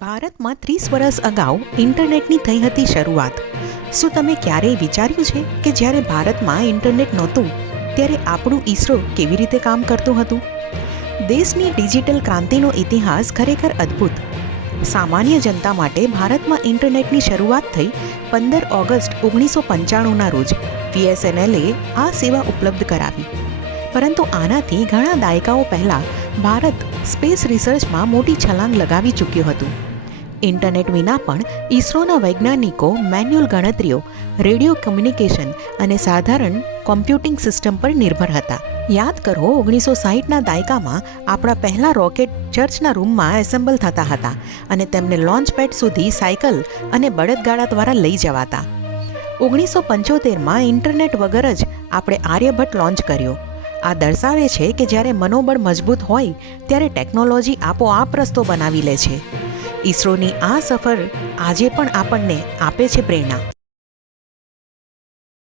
ભારતમાં ત્રીસ વર્ષ અગાઉ ઇન્ટરનેટની થઈ હતી શરૂઆત. શું તમે ક્યારેય વિચાર્યું છે કે જ્યારે ભારતમાં ઇન્ટરનેટ નહોતું, ત્યારે આપણું ઈસરો કેવી રીતે કામ કરતું હતું? દેશની ડિજિટલ ક્રાંતિનો ઇતિહાસ ખરેખર અદ્ભુત. સામાન્ય જનતા માટે ભારતમાં ઇન્ટરનેટની શરૂઆત થઈ પંદર ઓગસ્ટ ઓગણીસો પંચાણુંના રોજ બીએસએનએલે આ સેવા ઉપલબ્ધ કરાવી. પરંતુ આનાથી ઘણા દાયકાઓ પહેલાં ભારત સ્પેસ રિસર્ચમાં મોટી છલાંગ લગાવી ચૂક્યું હતું. ઇન્ટરનેટ વિના પણ ઈસરોના વૈજ્ઞાનિકો, મેન્યુઅલ ગણતરીઓ, રેડિયો કમ્યુનિકેશન અને સાધારણ કોમ્પ્યુટિંગ સિસ્ટમ પર નિર્ભર હતા. યાદ કરો, ઓગણીસો સાહીઠના દાયકામાં આપણા પહેલા રોકેટ ચર્ચના રૂમમાં એસેમ્બલ થતા હતા અને તેમને લોન્ચ પેડ સુધી સાયકલ અને બળદગાડા દ્વારા લઈ જવાતા. ઓગણીસો પંચોતેરમાં ઇન્ટરનેટ વગર જ આપણે આર્યભટ્ટ લોન્ચ કર્યો. આ દર્શાવે છે કે જ્યારે મનોબળ મજબૂત હોય, ત્યારે ટેકનોલોજી આપોઆપ રસ્તો બનાવી લે છે. ઈસરોની આ સફર આજે પણ આપણને આપે છે પ્રેરણા.